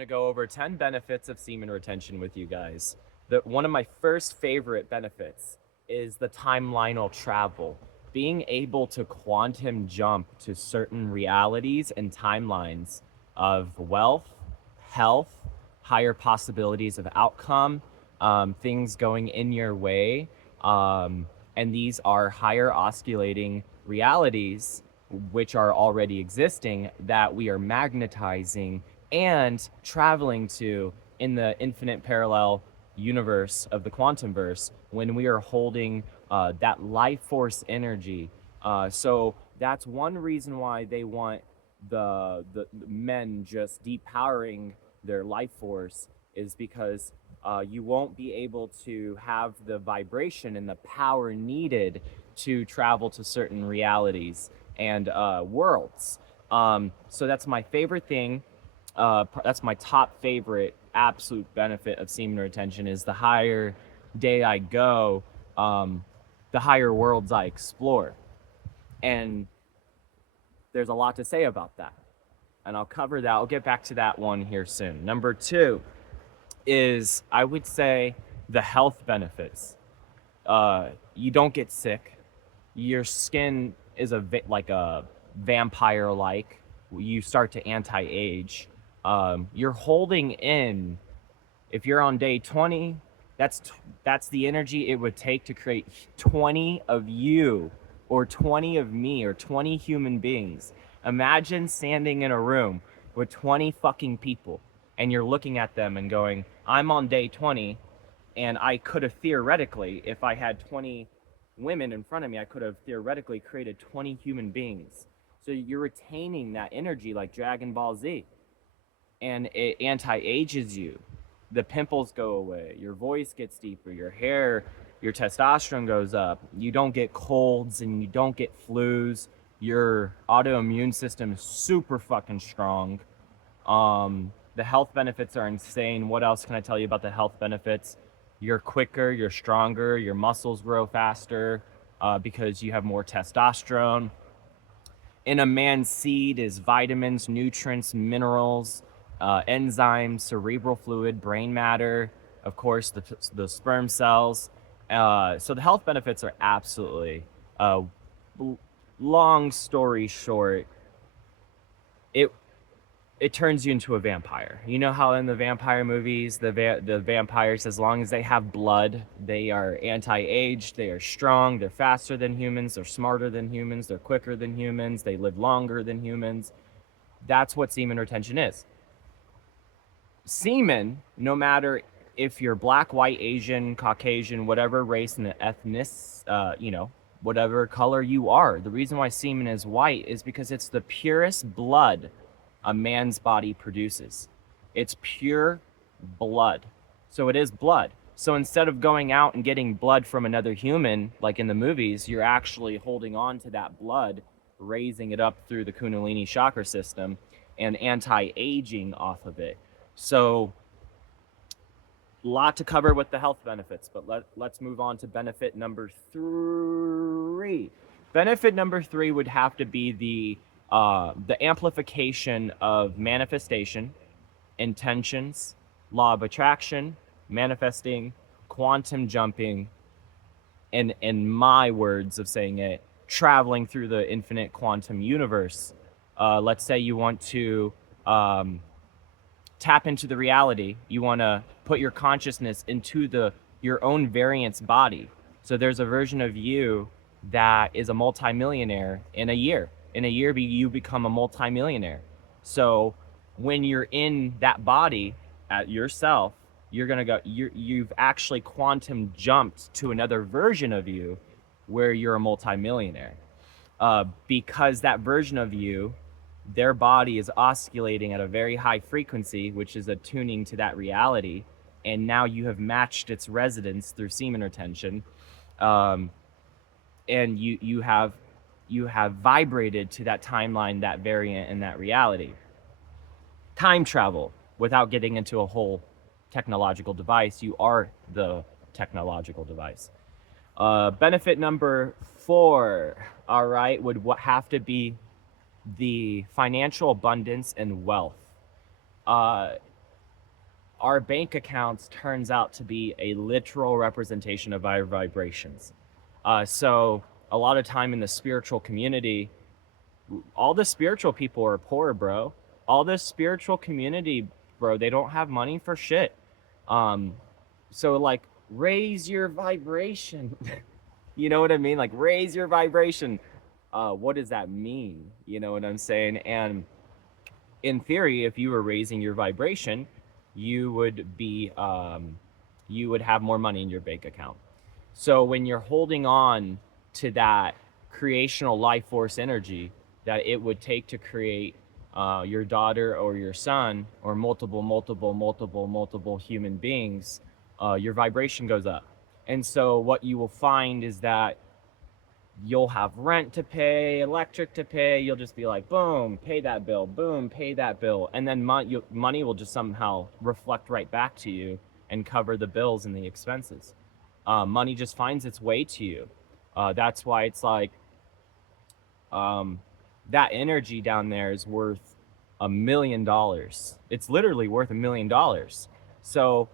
going to go over 10 benefits of semen retention with you guys. One of my first favorite benefits is the timelinal travel. Being able to quantum jump to certain realities and timelines of wealth, health, higher possibilities of outcome, things going in your way. And these are higher osculating realities which are already existing that we are magnetizing and traveling to in the infinite parallel universe of the quantum verse when we are holding that life force energy. So that's one reason why they want the men just depowering their life force, is because you won't be able to have the vibration and the power needed to travel to certain realities and worlds. So that's my favorite thing. That's my top favorite absolute benefit of semen retention, is the higher day I go, the higher worlds I explore. And there's a lot to say about that. And I'll cover that. I'll get back to that one here soon. Number two is, I would say, the health benefits. You don't get sick. Your skin is like a vampire like. You start to anti-age. You're holding in, if you're on day 20, that's the energy it would take to create 20 of you or 20 of me or 20 human beings. Imagine standing in a room with 20 fucking people and you're looking at them and going, I'm on day 20, and I could have theoretically, if I had 20 women in front of me, I could have theoretically created 20 human beings. So you're retaining that energy like Dragon Ball Z, and it anti-ages you. The pimples go away, your voice gets deeper, your hair, your testosterone goes up, you don't get colds and you don't get flus, your autoimmune system is super fucking strong. The health benefits are insane. What else can I tell you about the health benefits? You're quicker, you're stronger, your muscles grow faster because you have more testosterone. In a man's seed is vitamins, nutrients, minerals, enzymes, cerebral fluid, brain matter, of course, the sperm cells. So the health benefits are absolutely, long story short, it it turns you into a vampire. You know how in the vampire movies, the vampires, as long as they have blood, they are anti-aged, they are strong, they're faster than humans, they're smarter than humans, they're quicker than humans, they live longer than humans. That's what semen retention is. Semen, no matter if you're black, white, Asian, Caucasian, whatever race and ethnic, whatever color you are, the reason why semen is white is because it's the purest blood a man's body produces. It's pure blood. So it is blood. So instead of going out and getting blood from another human, like in the movies, you're actually holding on to that blood, raising it up through the Kundalini chakra system and anti-aging off of it. So a lot to cover with the health benefits, but let's move on to benefit number 3. Benefit number 3 would have to be the amplification of manifestation, intentions, law of attraction, manifesting, quantum jumping, and in my words of saying it, traveling through the infinite quantum universe. Let's say you want to tap into the reality. You want to put your consciousness into your own variance body. So there's a version of you that is a multimillionaire in a year. In a year, you become a multimillionaire. So when you're in that body at yourself, you're gonna go. You've actually quantum jumped to another version of you, where you're a multimillionaire, because that version of you, their body is oscillating at a very high frequency, which is attuning to that reality, and now you have matched its resonance through semen retention, and you have vibrated to that timeline, that variant, and that reality. Time travel, without getting into a whole technological device, you are the technological device. Benefit number 4, all right, would have to be the financial abundance and wealth. our bank accounts turns out to be a literal representation of our vibrations. So a lot of time in the spiritual community, all the spiritual people are poor, bro. All the spiritual community, bro, they don't have money for shit. Um, so like raise your vibration. You know what I mean? Like raise your vibration. What does that mean? You know what I'm saying? And in theory, if you were raising your vibration, you would be you would have more money in your bank account. So when you're holding on to that creational life force energy that it would take to create your daughter or your son or multiple human beings, your vibration goes up. And so what you will find is that you'll have rent to pay, electric to pay. You'll just be like, boom, pay that bill, boom, pay that bill. And then money will just somehow reflect right back to you and cover the bills and the expenses. Money just finds its way to you. That's why it's like that energy down there is worth $1 million. It's literally worth $1 million. So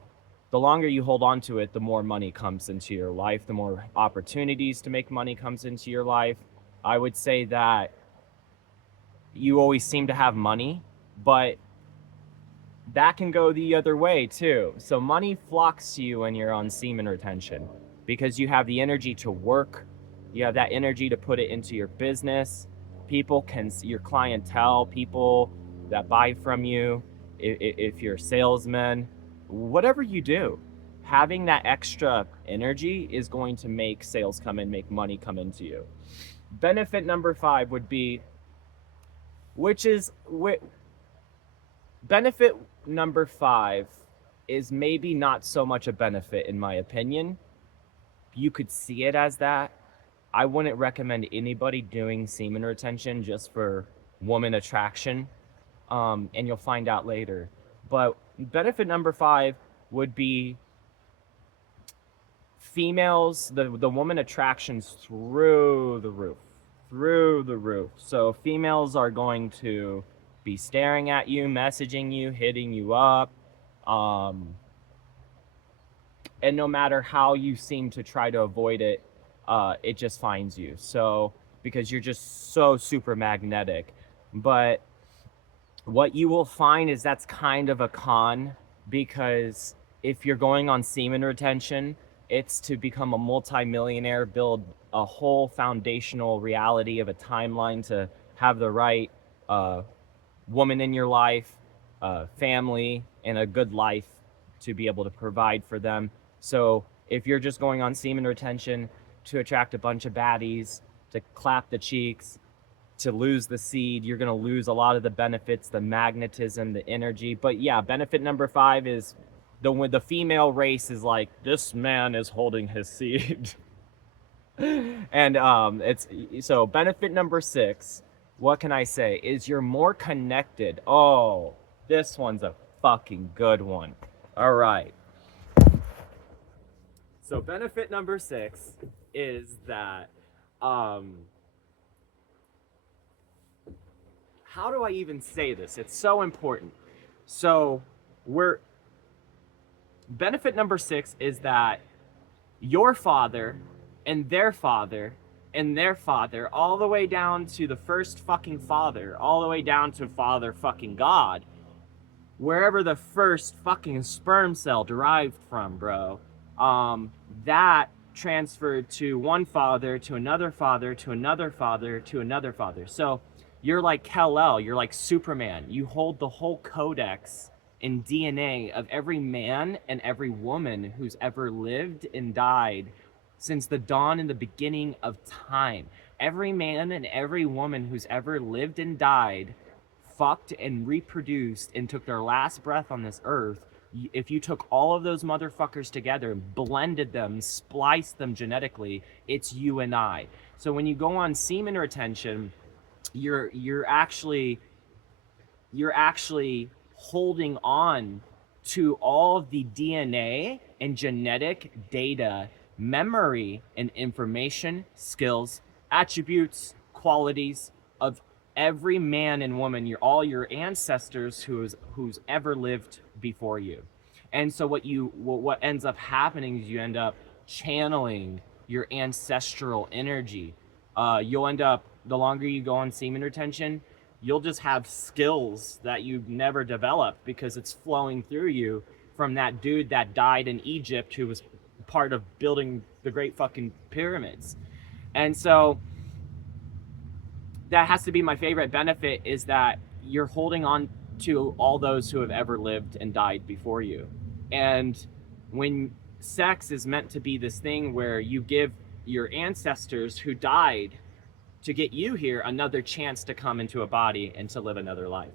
the longer you hold on to it, the more money comes into your life, the more opportunities to make money comes into your life. I would say that you always seem to have money, but that can go the other way too. So money flocks to you when you're on semen retention because you have the energy to work, you have that energy to put it into your business. People can see your clientele, people that buy from you, if you're a salesman, whatever you do, having that extra energy is going to make sales come in, make money come into you. Benefit number 5 would be, benefit number 5 is maybe not so much a benefit in my opinion. You could see it as that. I wouldn't recommend anybody doing semen retention just for woman attraction, and you'll find out later. But benefit number 5 would be females, the woman attractions through the roof. Through the roof. So females are going to be staring at you, messaging you, hitting you up. And no matter how you seem to try to avoid it, it just finds you. So, because you're just so super magnetic. But what you will find is that's kind of a con, because if you're going on semen retention, it's to become a multimillionaire, build a whole foundational reality of a timeline to have the right woman in your life, family, and a good life to be able to provide for them. So if you're just going on semen retention to attract a bunch of baddies, to clap the cheeks, to lose the seed, you're going to lose a lot of the benefits, the magnetism, the energy. But yeah, benefit number 5 is the female race is like, this man is holding his seed. And it's so benefit number 6, what can I say, is you're more connected. Oh, this one's a fucking good one. All right. So benefit number 6 is that how do I even say this? It's so important. So benefit number 6 is that your father and their father and their father, all the way down to the first fucking father, all the way down to Father fucking God, wherever the first fucking sperm cell derived from, bro, that transferred to one father, to another father, to another father, to another father. So you're like Kal-El, you're like Superman. You hold the whole codex and DNA of every man and every woman who's ever lived and died since the dawn and the beginning of time. Every man and every woman who's ever lived and died, fucked and reproduced and took their last breath on this earth, if you took all of those motherfuckers together, blended them, spliced them genetically, it's you and I. So when you go on semen retention, you're actually holding on to all of the DNA and genetic data, memory and information, skills, attributes, qualities of every man and woman, all your ancestors who's ever lived before you. And so what ends up happening is you end up channeling your ancestral energy. You'll end up, the longer you go on semen retention, you'll just have skills that you've never developed because it's flowing through you from that dude that died in Egypt who was part of building the great fucking pyramids. And so that has to be my favorite benefit, is that you're holding on to all those who have ever lived and died before you. And when sex is meant to be this thing where you give your ancestors who died to get you here another chance to come into a body and to live another life.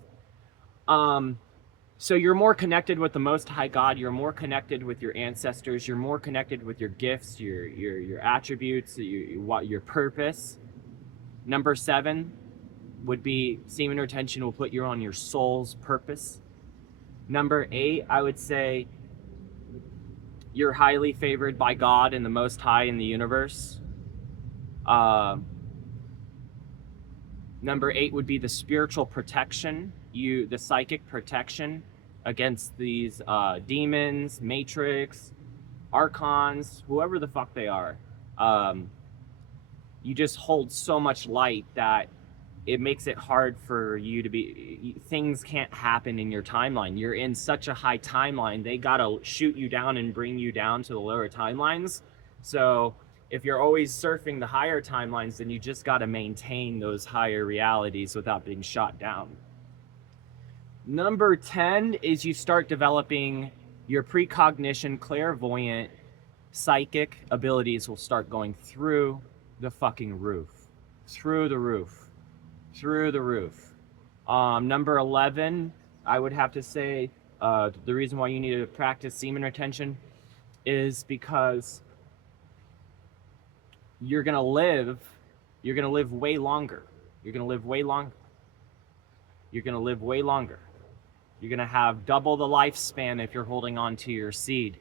So you're more connected with the Most High God. You're more connected with your ancestors. You're more connected with your gifts, your attributes, your purpose. Number 7 would be semen retention will put you on your soul's purpose. Number 8, I would say you're highly favored by God and the Most High in the universe. Number 8 would be the spiritual protection, the psychic protection against these demons, matrix, archons, whoever the fuck they are. You just hold so much light that it makes it hard for you to be, things can't happen in your timeline. You're in such a high timeline, they gotta shoot you down and bring you down to the lower timelines. So if you're always surfing the higher timelines, then you just gotta maintain those higher realities without being shot down. Number 10 is you start developing your precognition, clairvoyant, psychic abilities will start going through the fucking roof. Through the roof. Number 11, I would have to say, the reason why you need to practice semen retention is because you're gonna live way longer. You're gonna have double the lifespan if you're holding on to your seed.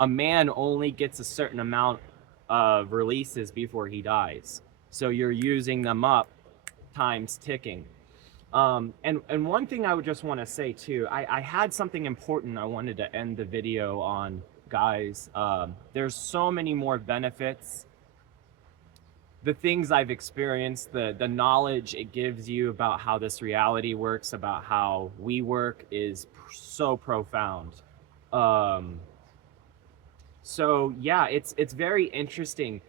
A man only gets a certain amount of releases before he dies. So you're using them up, time's ticking. And one thing I would just want to say too, I had something important I wanted to end the video on, guys. There's so many more benefits. The things I've experienced, the knowledge it gives you about how this reality works, about how we work, is so profound. So yeah, it's very interesting.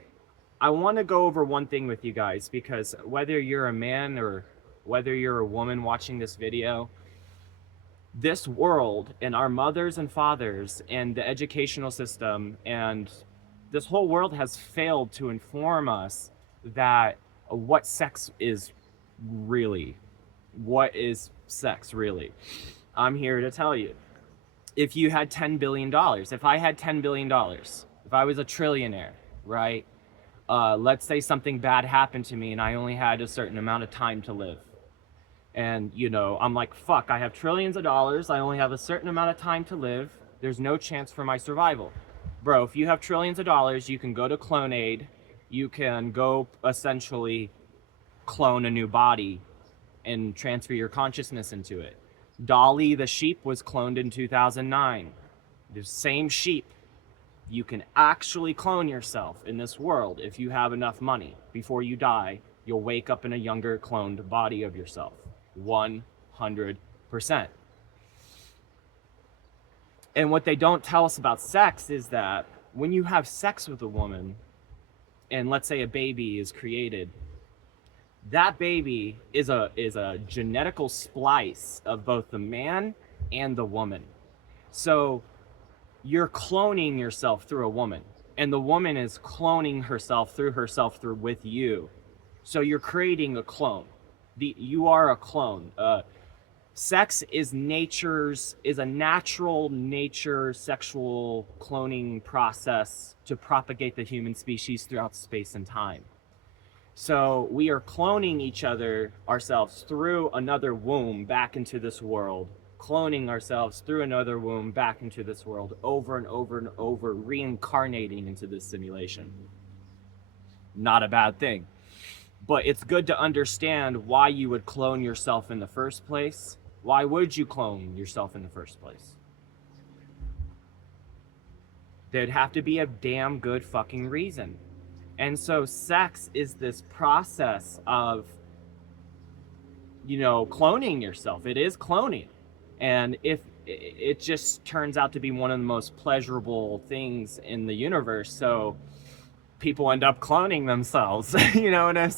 I want to go over one thing with you guys, because whether you're a man or whether you're a woman watching this video, this world and our mothers and fathers and the educational system and this whole world has failed to inform us that what sex is really. What is sex really? I'm here to tell you. If you had $10 billion, if I had $10 billion, if I was a trillionaire, right? Let's say something bad happened to me and I only had a certain amount of time to live. And, you know, I'm like, fuck, I have trillions of dollars. I only have a certain amount of time to live. There's no chance for my survival. Bro, if you have trillions of dollars, you can go to Clonaid. You can go essentially clone a new body and transfer your consciousness into it. Dolly the sheep was cloned in 2009. The same sheep. You can actually clone yourself in this world if you have enough money. Before you die, you'll wake up in a younger cloned body of yourself. 100%. And what they don't tell us about sex is that when you have sex with a woman, and let's say a baby is created, that baby is a genetical splice of both the man and the woman. So you're cloning yourself through a woman, and the woman is cloning herself through with you. So you're creating a clone. You are a clone. Sex is a natural nature sexual cloning process to propagate the human species throughout space and time. So we are cloning ourselves through another womb back into this world, cloning ourselves through another womb back into this world, over and over and over, reincarnating into this simulation. Not a bad thing. But it's good to understand why you would clone yourself in the first place. Why would you clone yourself in the first place? There'd have to be a damn good fucking reason. And so sex is this process of, cloning yourself. It is cloning. And if it just turns out to be one of the most pleasurable things in the universe, so people end up cloning themselves, in a